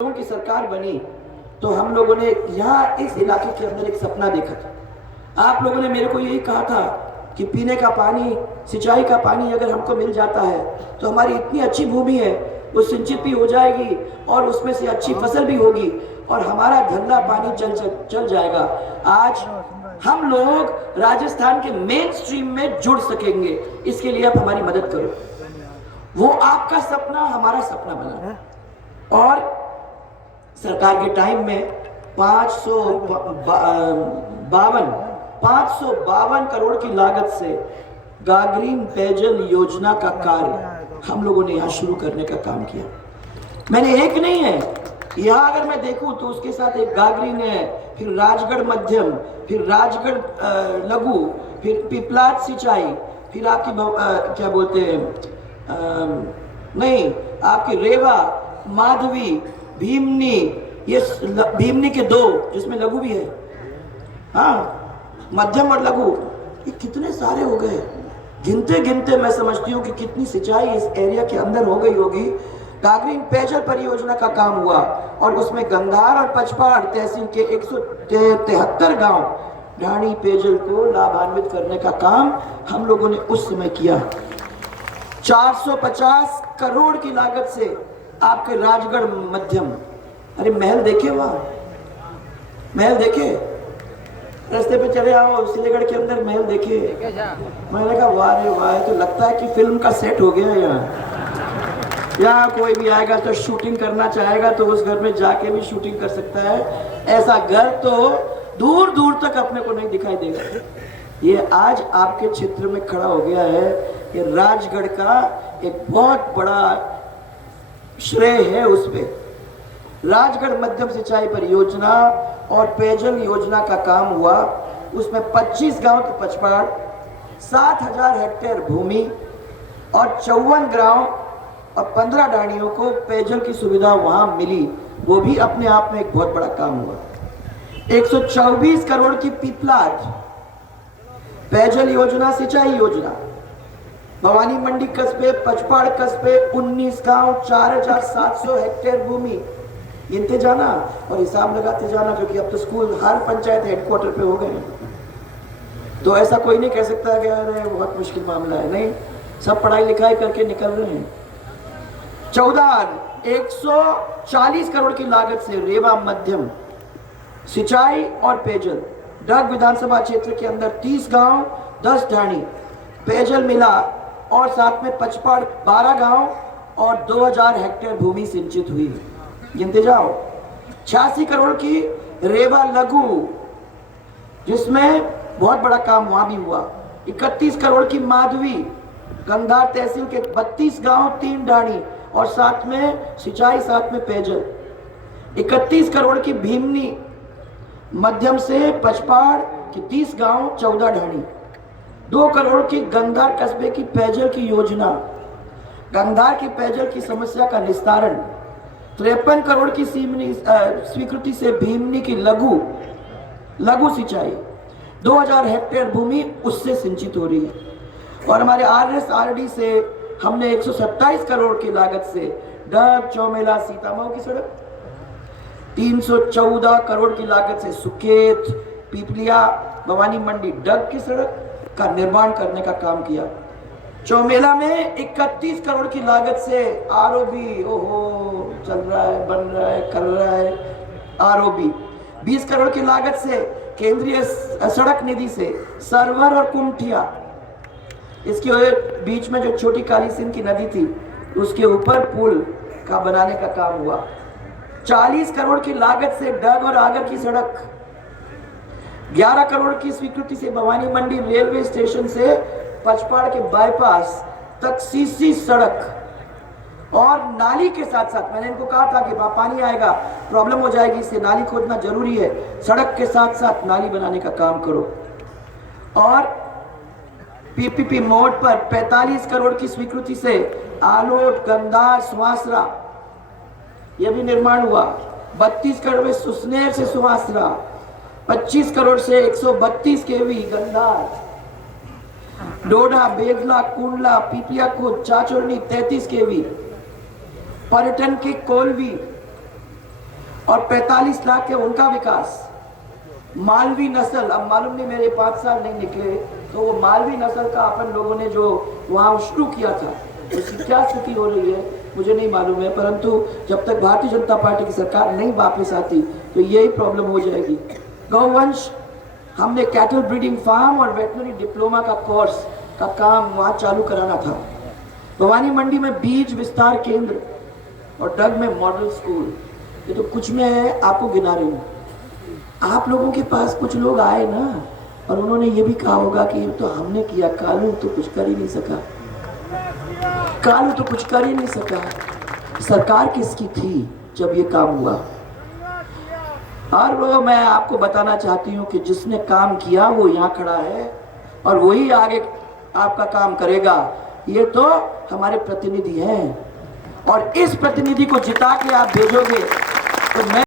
लोगों की सरकार बनी तो हम लोगों ने यहाँ इस इलाके के अंदर एक सपना देखा था। आप लोगों ने मेरे को यही कहा था कि पीने का पानी, सिंचाई का पानी अगर हमको मिल जाता है तो हमारी इतनी अच्छी भूमि है वो सिंचित भी हो जाएगी और उसमें से अच्छी फसल भी होगी और हमारा धंधा पानी चल जाएगा। आज हम लोग राजस्थान के मेन स्ट्रीम में जुड़ सकेंगे, इसके लिए आप हमारी मदद करो। वो आपका सपना हमारा सपना बना और सरकार के टाइम में 552 करोड़ की लागत से गागरीन पेयजल योजना का कार्य हम लोगों ने यहाँ शुरू करने का काम किया। मैंने एक नहीं है, यहाँ अगर मैं देखूं तो उसके साथ एक गागरीन है, फिर राजगढ़ मध्यम, फिर राजगढ़ लघु, फिर पिपलाद सिंचाई, फिर आपकी क्या बोलते हैं नहीं आपकी रेवा, माधवी, भीमनी, ये भीमनी के 2 जिसमें लघु भी है, हाँ मध्यम और लघु, ये कितने सारे हो गए। गिनते गिनते मैं समझती हूँ कि कितनी सिंचाई इस एरिया के अंदर हो गई होगी। गागरीन पेयजल परियोजना का काम हुआ और उसमें गंधार और पचपाड़ तहसील के 173 गांव ढाणी पेयजल को लाभान्वित करने का काम हम लोगों ने उस समय किया। 450 करोड़ की लागत से आपके राजगढ़ मध्यम, अरे महल देखे, वहां महल देखे, रास्ते पे चले आओ सिलेगढ़ के अंदर महल देखे। मैंने कहा वाह रे वाह, तो लगता है कि फिल्म का सेट हो गया। यहाँ कोई भी आएगा तो शूटिंग करना चाहेगा तो उस घर में जाके भी शूटिंग कर सकता है। ऐसा घर तो दूर दूर तक अपने को नहीं दिखाई देगा। ये आज आपके क्षेत्र में खड़ा हो गया है। ये राजगढ़ का एक बहुत बड़ा श्रेय है उस पे। राजगढ़ मध्यम सिंचाई परियोजना और पेयजल योजना का काम हुआ। उसमें 25 गांव के पचपाड़, 7000 हेक्टेयर भूमि और 54 गांव और 15 डाणियों को पेयजल की सुविधा वहां मिली। वो भी अपने आप में एक बहुत बड़ा काम हुआ। 124 करोड़ की पिपलाद पेयजल योजना, सिंचाई योजना, भवानी मंडी कस्बे, पचपाड़ कस्बे, 19 गांव, 4700 हेक्टेयर भूमि। गिनते जाना और हिसाब लगाते जाना, क्योंकि अब तो स्कूल हर पंचायत हेडक्वार्टर पे हो गए। तो ऐसा कोई नहीं कह सकता कि अरे बहुत मुश्किल मामला है, नहीं, सब पढ़ाई लिखाई करके निकल रहे हैं। 140 करोड़ की लागत से रेवा मध्यम सिंचाई और पेयजल, डग विधानसभा क्षेत्र के अंदर 30 गांव, 10 ढाणी पेयजल मिला और साथ में पचपाड़ 12 गांव और 2000 हेक्टेयर भूमि सिंचित हुई। गिनते जाओ। 86 करोड़ की रेवा लघु, जिसमें बहुत बड़ा काम वहां भी हुआ। 31 करोड़ की माधवी, गंधार तहसील के 32 गांव, 3 ढाणी और साथ में सिंचाई, साथ में पेयजल। 31 करोड़ की भीमनी मध्यम से पचपाड़ की 30 गांव, 14 ढाणी। 2 करोड़ की गंधार कस्बे की पेयजल की योजना, गंधार की पेयजल की समस्या का निस्तारण। 53 करोड़ की स्वीकृति से भीमनी की लघु सिंचाई, 2000 हेक्टेयर भूमि उससे सिंचित हो रही है। और हमारे RSRD से हमने 127 करोड़ की लागत से डग, चौमेला, सीतामऊ की सड़क, 314 करोड़ की लागत से सुकेत, पीपलिया, भवानी मंडी, डग की सड़क का निर्माण करने का काम किया। चौमेला में 31 करोड़ की लागत से ROB, ओहो चल रहा है, बन रहा है, कर रहा है ROB। 20 करोड़ की लागत से केंद्रीय सड़क निधि से सरवर और कुमठिया, इसके बीच में जो छोटी काली सिंध की नदी थी उसके ऊपर पुल का बनाने का काम हुआ। 40 करोड़ की लागत से डग और आगर की सड़क, 11 करोड़ की स्वीकृति से भवानी मंडी रेलवे स्टेशन से पचपाड़ के बाईपास तक सीसी सड़क और नाली के साथ साथ, मैंने इनको कहा था कि पानी आएगा प्रॉब्लम हो जाएगी, इससे नाली खोदना जरूरी है, सड़क के साथ साथ नाली बनाने का काम करो। और PPP मोड पर 45 करोड़ की स्वीकृति से आलोट, गंधार, सुवासरा, यह भी निर्माण हुआ। 32 करोड़ में सुसनेर से सुवासरा, 25 करोड़ से 132 kV गंधार, डोडा, बेगला, कुंडला, पीपिया को, चाचुरनी 33 kV, पर्यटन की कोलवी और 45 लाख के उनका विकास। मालवी नस्ल, अब मालूम नहीं मेरे 5 साल नहीं निकले, तो वो मालवी नस्ल का अपन लोगों ने जो वहाँ शुरू किया था, उसकी क्या स्थिति हो रही है मुझे नहीं मालूम है, परंतु जब तक भारतीय जनता पार्टी की सरकार नहीं वापस आती तो यही प्रॉब्लम हो जाएगी। गौवंश, हमने कैटल ब्रीडिंग फार्म और वेटनरी डिप्लोमा का कोर्स का काम वहाँ चालू कराना था। भवानी मंडी में बीज विस्तार केंद्र और डग में मॉडल स्कूल, ये तो कुछ में है, आपको गिना रही हूँ। आप लोगों के पास कुछ लोग आए ना, और उन्होंने ये भी कहा होगा कि तो हमने किया, कालू तो कुछ कर ही नहीं सका, कालू तो कुछ कर ही नहीं सका। सरकार किसकी थी जब ये काम हुआ? और वो मैं आपको बताना चाहती हूँ कि जिसने काम किया वो यहाँ खड़ा है और वही आगे आपका काम करेगा। ये तो हमारे प्रतिनिधि हैं और इस प्रतिनिधि को जिता के आप भेजोगे तो मैं